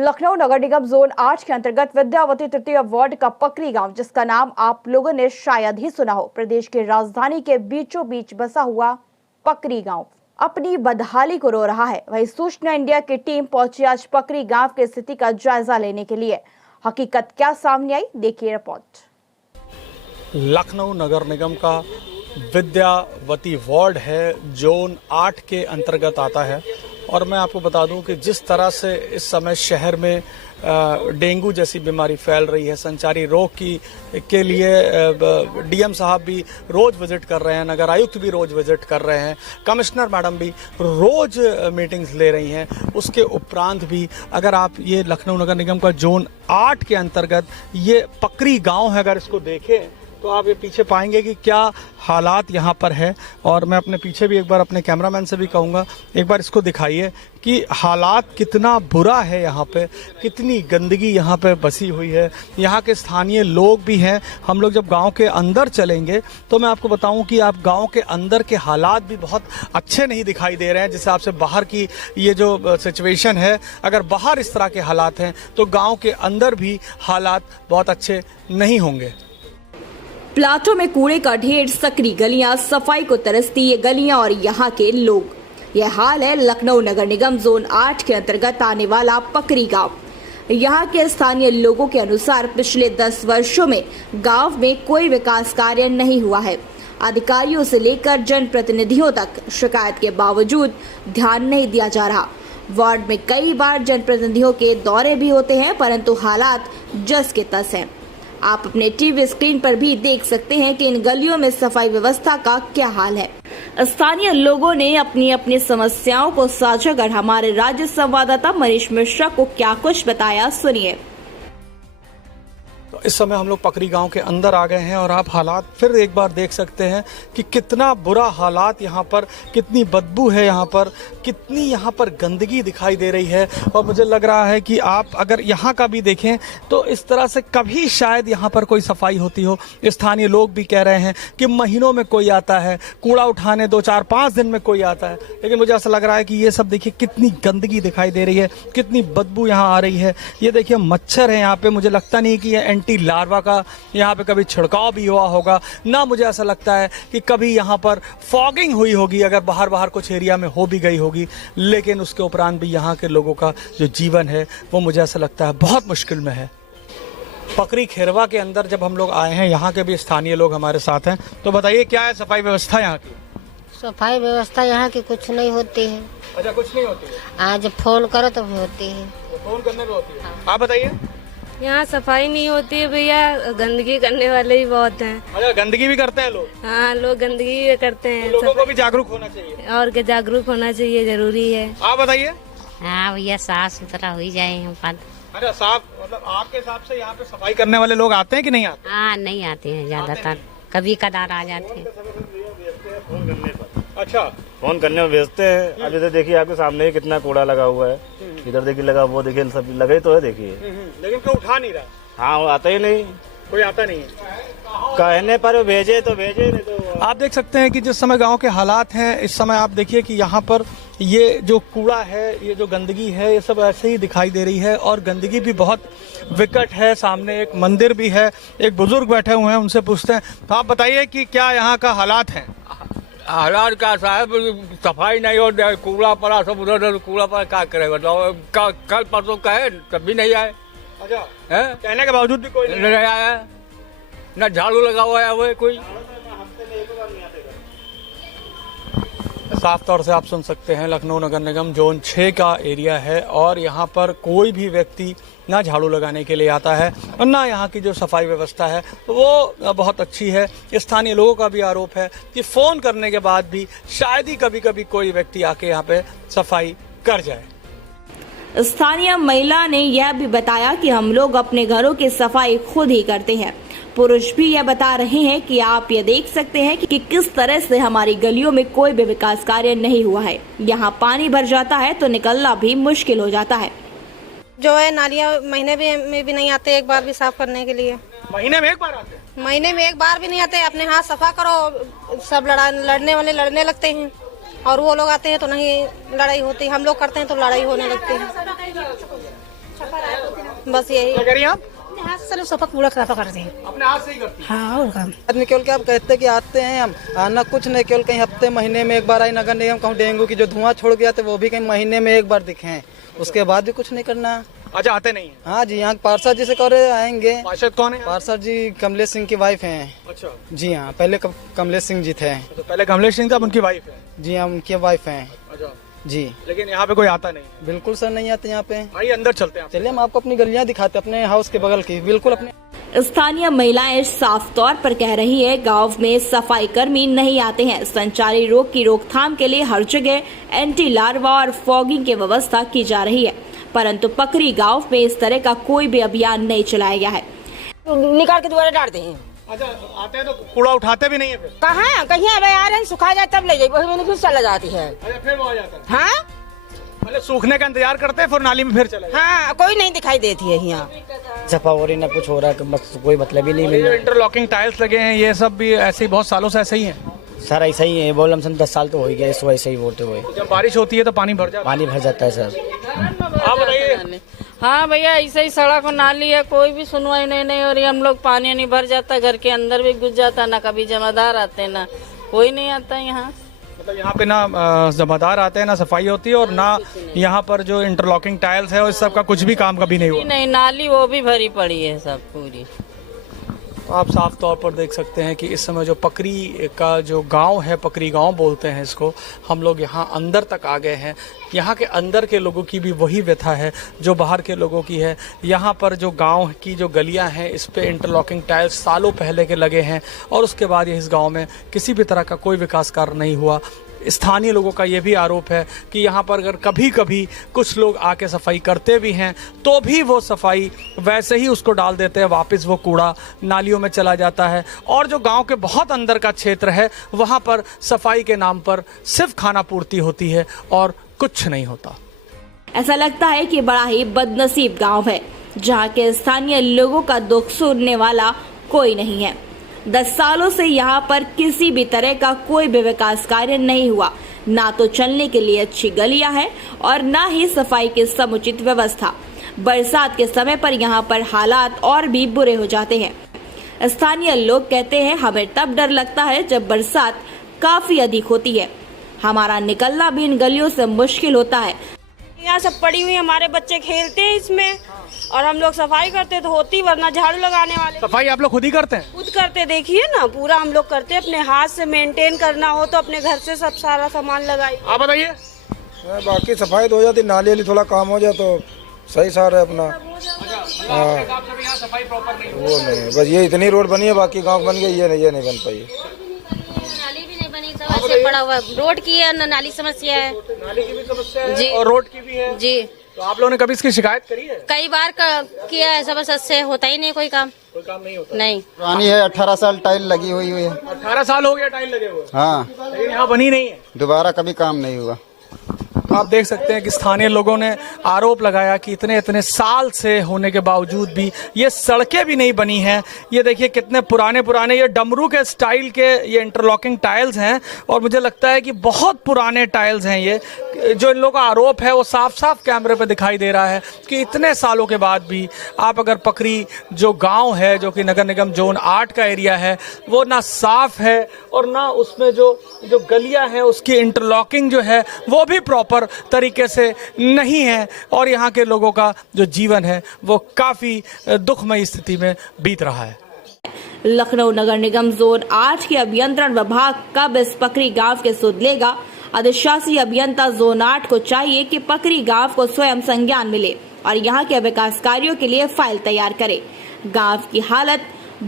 लखनऊ नगर निगम zone 8 के अंतर्गत विद्यावती तृतीय वार्ड का पकरी गांव, जिसका नाम आप लोगों ने शायद ही सुना हो, प्रदेश की राजधानी के बीचों बीच बसा हुआ पकरी गांव अपनी बदहाली को रो रहा है। वहीं सूचना इंडिया की टीम पहुंची आज पकरी गांव की स्थिति का जायजा लेने के लिए। हकीकत क्या सामने आई, देखिए रिपोर्ट। लखनऊ नगर निगम का विद्यावती वार्ड है, जोन 8 के अंतर्गत आता है। और मैं आपको बता दूं कि जिस तरह से इस समय शहर में डेंगू जैसी बीमारी फैल रही है, संचारी रोग के लिए डीएम साहब भी रोज विजिट कर रहे हैं, नगर आयुक्त भी रोज विजिट कर रहे हैं, कमिश्नर मैडम भी रोज मीटिंग्स ले रही हैं। उसके उपरांत भी अगर आप ये लखनऊ नगर निगम का जोन 8 के अंतर्गत ये पकरी गांव है, अगर इसको देखें तो आप ये पीछे पाएंगे कि क्या हालात यहाँ पर है। और मैं अपने पीछे भी एक बार अपने कैमरामैन से भी कहूँगा, एक बार इसको दिखाइए कि हालात कितना बुरा है यहाँ पे, कितनी गंदगी यहाँ पे बसी हुई है। यहाँ के स्थानीय लोग भी हैं। हम लोग जब गांव के अंदर चलेंगे तो मैं आपको बताऊं कि आप गांव के अंदर के हालात भी बहुत अच्छे नहीं दिखाई दे रहे हैं। जिस हिसाब से बाहर की ये जो सिचुएशन है, अगर बाहर इस तरह के हालात हैं तो गाँव के अंदर भी हालात बहुत अच्छे नहीं होंगे। प्लाटों में कूड़े का ढेर, सकरी गलियां, सफाई को तरसती ये गलियां और यहाँ के लोग। यह हाल है लखनऊ नगर निगम जोन 8 के अंतर्गत आने वाला पकरी गांव। यहाँ के स्थानीय लोगों के अनुसार पिछले 10 वर्षों में गांव में कोई विकास कार्य नहीं हुआ है। अधिकारियों से लेकर जनप्रतिनिधियों तक शिकायत के बावजूद ध्यान नहीं दिया जा रहा। वार्ड में कई बार जनप्रतिनिधियों के दौरे भी होते हैं, परंतु हालात जस के तस हैं। आप अपने टीवी स्क्रीन पर भी देख सकते हैं कि इन गलियों में सफाई व्यवस्था का क्या हाल है। स्थानीय लोगों ने अपनी अपनी समस्याओं को साझा कर हमारे राज्य संवाददाता मनीष मिश्रा को क्या कुछ बताया, सुनिए। तो इस समय हम लोग पकरी गांव के अंदर आ गए हैं और आप हालात फिर एक बार देख सकते हैं कि कितना बुरा हालात यहाँ पर, कितनी बदबू है यहाँ पर, कितनी यहाँ पर गंदगी दिखाई दे रही है। और मुझे लग रहा है कि आप अगर यहाँ का भी देखें तो इस तरह से कभी शायद यहाँ पर कोई सफाई होती हो। स्थानीय लोग भी कह रहे हैं कि महीनों में कोई आता है कूड़ा उठाने, 2, 4, 5 दिन में कोई आता है। लेकिन मुझे ऐसा लग रहा है कि ये सब देखिए कितनी गंदगी दिखाई दे रही है, कितनी बदबू यहाँ आ रही है। ये देखिए मच्छर है यहाँ पे। मुझे लगता नहीं कि ये एंटी लार्वा का यहाँ पे कभी छिड़काव भी हुआ होगा, ना मुझे ऐसा लगता है कि कभी यहाँ पर फॉगिंग हुई होगी, अगर बाहर कुछ एरिया में हो भी गई होगी। लेकिन उसके उपरांत भी यहाँ के लोगों का जो जीवन है वो मुझे ऐसा लगता है बहुत मुश्किल में है। पकरी खेरवा के अंदर जब हम लोग आए हैं, यहाँ के भी स्थानीय लोग हमारे साथ हैं, तो बताइए क्या है सफाई व्यवस्था यहाँ की? सफाई व्यवस्था यहाँ की कुछ नहीं होती है। अच्छा, कुछ नहीं होती है? आज फोन करो तो होती है, फोन करने पे होती है। आप बताइए। यहाँ सफाई नहीं होती है भैया, गंदगी करने वाले ही बहुत हैं। अच्छा, गंदगी भी करते हैं लोग? हाँ, लोग गंदगी करते हैं। लोगों को भी जागरूक होना चाहिए। और क्या, जागरूक होना चाहिए, जरूरी है। आप बताइए। हाँ भैया, साफ सुथरा हो जाए हम। अच्छा, साफ मतलब आपके हिसाब से यहाँ पे सफाई करने वाले लोग आते हैं कि नहीं आते? हाँ, नहीं आते हैं ज्यादातर, कभी कदार आ जाते हैं। अच्छा, फोन करने में भेजते हैं। अब जैसे देखिए आपके सामने ही कितना कूड़ा लगा हुआ है, इधर देखिए लगा, वो देखिए सब लगा ही तो है, देखिए। लेकिन कोई उठा नहीं रहा। हाँ, वो आता ही नहीं, कोई आता नहीं है। कहने पर भेजे तो भेजे, नहीं तो। आप देख सकते हैं कि जिस समय गांव के हालात हैं, इस समय आप देखिए कि यहाँ पर ये जो कूड़ा है, ये जो गंदगी है, ये सब ऐसे ही दिखाई दे रही है। और गंदगी भी बहुत विकट है। सामने एक मंदिर भी है, एक बुजुर्ग बैठे हुए हैं, उनसे पूछते हैं। तो आप बताइए कि क्या यहाँ का हालात है? हालात का साहब, सफाई नहीं हो, कूड़ा पड़ा सब उधर, कूड़ा पड़ा क्या करेगा? कल परसों कहे तब भी नहीं आए। अच्छा, है? कहने के बावजूद भी कोई नहीं आया, न झाड़ू लगा हुआ है वो कोई। साफ तौर से आप सुन सकते हैं, लखनऊ नगर निगम जोन 6 का एरिया है और यहाँ पर कोई भी व्यक्ति ना झाड़ू लगाने के लिए आता है और ना यहाँ की जो सफाई व्यवस्था है वो बहुत अच्छी है। स्थानीय लोगों का भी आरोप है कि फ़ोन करने के बाद भी शायद ही कभी कभी कोई व्यक्ति आके यहाँ पे सफाई कर जाए। स्थानीय महिला ने यह भी बताया कि हम लोग अपने घरों की सफाई खुद ही करते हैं। पुरुष भी यह बता रहे हैं कि आप ये देख सकते हैं कि किस तरह से हमारी गलियों में कोई भी विकास कार्य नहीं हुआ है। यहाँ पानी भर जाता है तो निकलना भी मुश्किल हो जाता है। जो है नालियाँ महीने में भी नहीं आते एक बार भी साफ करने के लिए। महीने में एक बार आते हैं? महीने में एक बार भी नहीं आते। अपने हाथ सफा करो, सब लड़ने वाले लड़ने लगते हैं और वो लोग आते हैं तो नहीं लड़ाई होती। हम लोग करते हैं तो लड़ाई होने लगती है। बस यही क्या कह रही हैं आप? हाथ से सफा कूड़ा खराब करते हैं। अपने हाथ से ही करती हैं? हाँ और काम आदमी केवल क्या आप कहते कि आते हैं हम आना कुछ नहीं, केवल कहीं हफ्ते महीने में एक बार आई नगर निगम कहूँ डेंगू की जो धुआं छोड़ गया था वो भी कहीं महीने में एक बार दिखे हैं, उसके बाद भी कुछ नहीं करना। अच्छा, आते नहीं है? हाँ जी, यहाँ पार्षद जी से कह रहे आएंगे। पार्षद कौन है? पार्षद जी कमलेश सिंह की वाइफ हैं। अच्छा जी हाँ, पहले कमलेश सिंह जी थे। तो पहले कमलेश सिंह था, अब उनकी वाइफ है? जी हाँ, उनकी वाइफ हैं। अच्छा जी, लेकिन यहाँ पे कोई आता नहीं है? बिल्कुल सर नहीं आते यहाँ पे। आइए अंदर चलते हैं। चलिए हम आपको अपनी गलियाँ दिखाते हैं, अपने हाउस के बगल की, बिल्कुल अपने। स्थानीय महिलाएं साफ तौर पर कह रही है गांव में सफाई कर्मी नहीं आते हैं। संचारी रोग की रोकथाम के लिए हर जगह एंटी लार्वा और फॉगिंग की व्यवस्था की जा रही है, परंतु पकरी गांव में इस तरह का कोई भी अभियान नहीं चलाया गया है। निकाल के दोबारा डालते हैं। अच्छा, आते हैं तो कूड़ा उठाते भी नहीं है फिर? कहाँ कहीं अब आ रहे हैं, सुखा जाए तब ले जाए, वही मैंने फिर चला जाती है। अच्छा, फिर वो आ जाता है? हाँ मतलब सूखने का इंतजार करते हैं फिर नाली में फिर चले जाते हैं? हाँ, कोई नहीं दिखाई देती है यहाँ। सफा हो रही ना कुछ हो रहा है, बस कोई मतलब ही नहीं मिल रहा। इंटरलॉकिंग टाइल्स लगे हैं, ये सब भी ऐसे ही बहुत सालों से ऐसे ही है? सर ऐसा ही है, बोल हम 10 साल तो हो गया इसको ऐसे ही बोलते हुए। जब बारिश होती है तो पानी भर जाता है? पानी भर जाता है सर। आप बताइए। हाँ भैया, ऐसे ही सड़क और नाली है, कोई भी सुनवाई नहीं हो रही। हम लोग पानी नहीं भर जाता, घर के अंदर भी घुस जाता, ना कभी जमादार आते ना कोई नहीं आता यहाँ। मतलब यहाँ पे ना जमादार आते हैं, ना सफाई होती है, और ना यहाँ पर जो इंटरलॉकिंग टाइल्स है उस सब का कुछ भी काम कभी नहीं हुआ? नहीं, नाली वो भी भरी पड़ी है सब पूरी। आप साफ तौर पर देख सकते हैं कि इस समय जो पकरी का जो गांव है, पकरी गांव बोलते हैं इसको, हम लोग यहाँ अंदर तक आ गए हैं। यहाँ के अंदर के लोगों की भी वही व्यथा है जो बाहर के लोगों की है। यहाँ पर जो गांव की जो गलियाँ हैं इस पे इंटरलॉकिंग टाइल्स सालों पहले के लगे हैं, और उसके बाद इस गांव में किसी भी तरह का कोई विकास कार्य नहीं हुआ। स्थानीय लोगों का ये भी आरोप है कि यहाँ पर अगर कभी कभी कुछ लोग आके सफाई करते भी हैं तो भी वो सफाई वैसे ही उसको डाल देते हैं, वापस वो कूड़ा नालियों में चला जाता है। और जो गांव के बहुत अंदर का क्षेत्र है वहाँ पर सफाई के नाम पर सिर्फ खाना पूर्ति होती है और कुछ नहीं होता। ऐसा लगता है कि बड़ा ही बदनसीब गांव है जहां के स्थानीय लोगों का दुख सुनने वाला कोई नहीं है। 10 सालों से यहाँ पर किसी भी तरह का कोई भी विकास कार्य नहीं हुआ, ना तो चलने के लिए अच्छी गलियां हैं और ना ही सफाई की समुचित व्यवस्था। बरसात के समय पर यहाँ पर हालात और भी बुरे हो जाते हैं। स्थानीय लोग कहते हैं हमें तब डर लगता है जब बरसात काफी अधिक होती है, हमारा निकलना भी इन गलियों से मुश्किल होता है। यहाँ सब पड़ी हुई, हमारे बच्चे खेलते हैं इसमें और हम लोग सफाई करते तो होती, वरना झाड़ू लगाने वाले। सफाई आप लोग खुद ही करते हैं? खुद करते, देखिए ना, पूरा हम लोग करते हैं। अपने हाथ से मेंटेन करना हो तो अपने घर से सब सारा सामान लगाई। आप बताइए। बाकी सफाई तो हो जाती, नाली वाली थोड़ा काम हो जाए तो सही सारा है अपना। सफाई प्रॉपर नहीं वो नहीं, बस ये इतनी रोड बनी है, बाकी गांव बन गई, ये नहीं बन पाई। नाली भी नहीं बनी, सब ऐसे पड़ा हुआ। रोड की है, नाली समस्या है। नाली की भी समस्या है जी, और रोड की भी है जी। तो आप लोगों ने कभी इसकी शिकायत करी है? कई बार किया है, सब से होता ही नहीं कोई काम। कोई काम नहीं होता? नहीं। पुरानी है, 18 साल टाइल लगी हुई है। 18 साल हो गया टाइल लगे हुए? हाँ, लेकिन यहाँ बनी नहीं है। दोबारा कभी काम नहीं हुआ। आप देख सकते हैं कि स्थानीय लोगों ने आरोप लगाया कि इतने साल से होने के बावजूद भी ये सड़कें भी नहीं बनी हैं। ये देखिए कितने पुराने ये डमरू के स्टाइल के ये इंटरलॉकिंग टाइल्स हैं, और मुझे लगता है कि बहुत पुराने टाइल्स हैं ये। जो इन लोगों का आरोप है वो साफ साफ कैमरे पे दिखाई दे रहा है कि इतने सालों के बाद भी आप अगर पकरी जो गाँव है, जो कि नगर निगम जोन 8 का एरिया है, वो ना साफ है और ना उसमें जो गलियाँ हैं उसकी इंटरलॉकिंग जो है वो भी प्रॉपर तरीके से नहीं है, और यहाँ के लोगों का जो जीवन है वो काफी दुखमयी स्थिति में बीत रहा है। लखनऊ नगर निगम जोन 8 के अभियंत्रण विभाग कब इस पकरी गांव के सुध लेगा? अधिशासी अभियंता जोन 8 को चाहिए कि पकरी गांव को स्वयं संज्ञान मिले और यहाँ के विकास कार्यों के लिए फाइल तैयार करे। गांव की हालत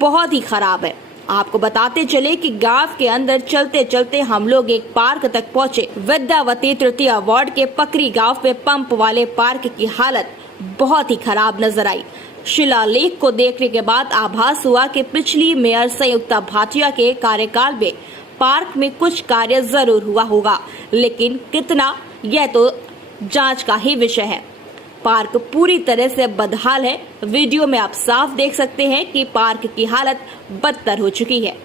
बहुत ही खराब है। आपको बताते चले कि गांव के अंदर चलते चलते हम लोग एक पार्क तक पहुंचे। विद्यावती तृतीय वार्ड के पकरी गांव में पंप वाले पार्क की हालत बहुत ही खराब नजर आई। शिलालेख को देखने के बाद आभास हुआ कि पिछली मेयर संयुक्ता भाटिया के कार्यकाल में पार्क में कुछ कार्य जरूर हुआ होगा, लेकिन कितना, यह तो जांच का ही विषय है। पार्क पूरी तरह से बदहाल है। वीडियो में आप साफ देख सकते हैं कि पार्क की हालत बदतर हो चुकी है।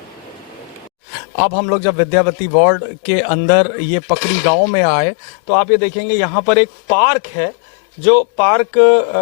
अब हम लोग जब विद्यावती वार्ड के अंदर ये पकरी गांव में आए तो आप ये देखेंगे यहाँ पर एक पार्क है जो पार्क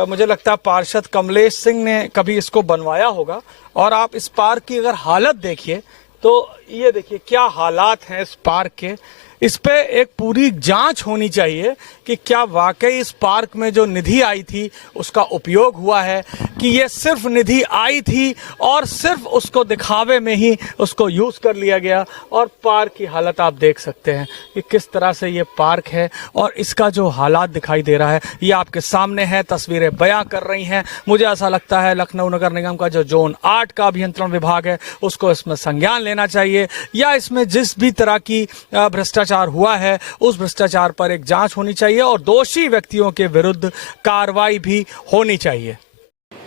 मुझे लगता है पार्षद कमलेश सिंह ने कभी इसको बनवाया होगा। और आप इस पार्क की अगर हालत देखिए तो ये देखिए क्या हालात हैं इस पार्क के। इस पे एक पूरी जांच होनी चाहिए कि क्या वाकई इस पार्क में जो निधि आई थी उसका उपयोग हुआ है, कि ये सिर्फ निधि आई थी और सिर्फ उसको दिखावे में ही उसको यूज कर लिया गया। और पार्क की हालत आप देख सकते हैं कि किस तरह से ये पार्क है और इसका जो हालात दिखाई दे रहा है ये आपके सामने है, तस्वीरें बयां कर रही हैं। मुझे ऐसा लगता है लखनऊ नगर निगम का जो जोन 8 का अभियंत्रण विभाग है उसको इसमें संज्ञान लेना चाहिए, या इसमें जिस भी तरह की भ्रष्टाचार हुआ है उस भ्रष्टाचार पर एक जांच होनी चाहिए और दोषी व्यक्तियों के विरुद्ध कार्रवाई भी होनी चाहिए।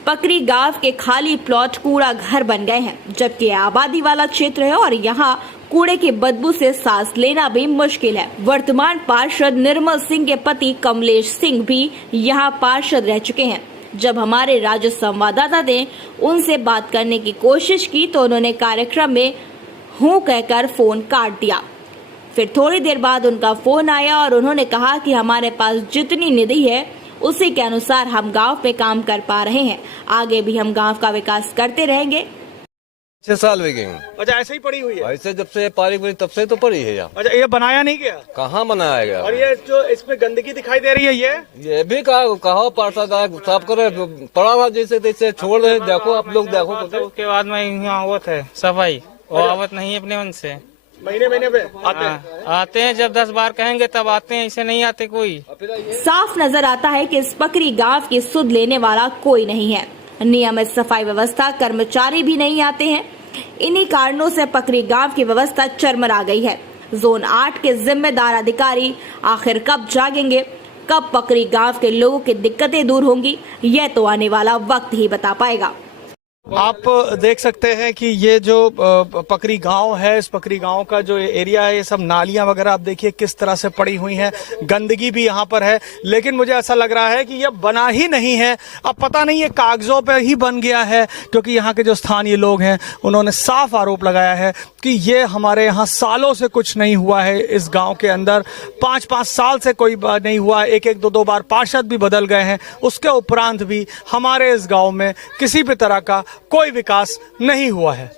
पकरी गांव के खाली प्लॉट कूड़ा घर बन गए हैं, जबकि आबादी वाला क्षेत्र है और यहाँ कूड़े की बदबू से सांस लेना भी मुश्किल है। वर्तमान पार्षद निर्मल सिंह के पति कमलेश सिंह भी यहाँ पार्षद रह चुके हैं। जब हमारे राज्य संवाददाता ने उनसे बात करने की कोशिश की तो उन्होंने कार्यक्रम में हूँ कहकर फोन काट दिया। फिर थोड़ी देर बाद उनका फोन आया और उन्होंने कहा कि हमारे पास जितनी निधि है उसी के अनुसार हम गांव पे काम कर पा रहे हैं, आगे भी हम गांव का विकास करते रहेंगे। 6 साल हो गए। अच्छा, ऐसे ही पड़ी हुई है? ऐसे जब से पार्क बनी तब से तो पड़ी है यहाँ। अच्छा, ये बनाया नहीं गया? कहाँ बनाया गया? और ये जो इसमें गंदगी दिखाई दे रही है ये भी कहा पार्षद साफ करे, पड़ा था जैसे तैसे छोड़ रहे। देखो आप लोग देखो। उसके बाद में यहाँ आवत है सफाई, वो आवत नहीं है अपने मन से। महीने पे आते हैं जब 10 बार कहेंगे तब आते हैं, ऐसे नहीं आते कोई। साफ नजर आता है कि इस पकरी गांव की सुध लेने वाला कोई नहीं है। नियमित सफाई व्यवस्था कर्मचारी भी नहीं आते हैं। इन्हीं कारणों से पकरी गांव की व्यवस्था चरमरा गई है। जोन 8 के जिम्मेदार अधिकारी आखिर कब जागेंगे, कब पकरी गांव के लोगों की दिक्कतें दूर होंगी, यह तो आने वाला वक्त ही बता पाएगा। आप देख सकते हैं कि ये जो पकरी गांव है, इस पकरी गांव का जो एरिया है ये सब नालियां वगैरह आप देखिए किस तरह से पड़ी हुई हैं, गंदगी भी यहाँ पर है। लेकिन मुझे ऐसा लग रहा है कि ये बना ही नहीं है। अब पता नहीं ये कागजों पे ही बन गया है, क्योंकि यहाँ के जो स्थानीय लोग हैं उन्होंने साफ आरोप लगाया है कि ये हमारे यहाँ सालों से कुछ नहीं हुआ है। इस गाँव के अंदर 5-5 साल से कोई नहीं हुआ। 1-2 बार पार्षद भी बदल गए हैं, उसके उपरांत भी हमारे इस गाँव में किसी भी तरह का कोई विकास नहीं हुआ है।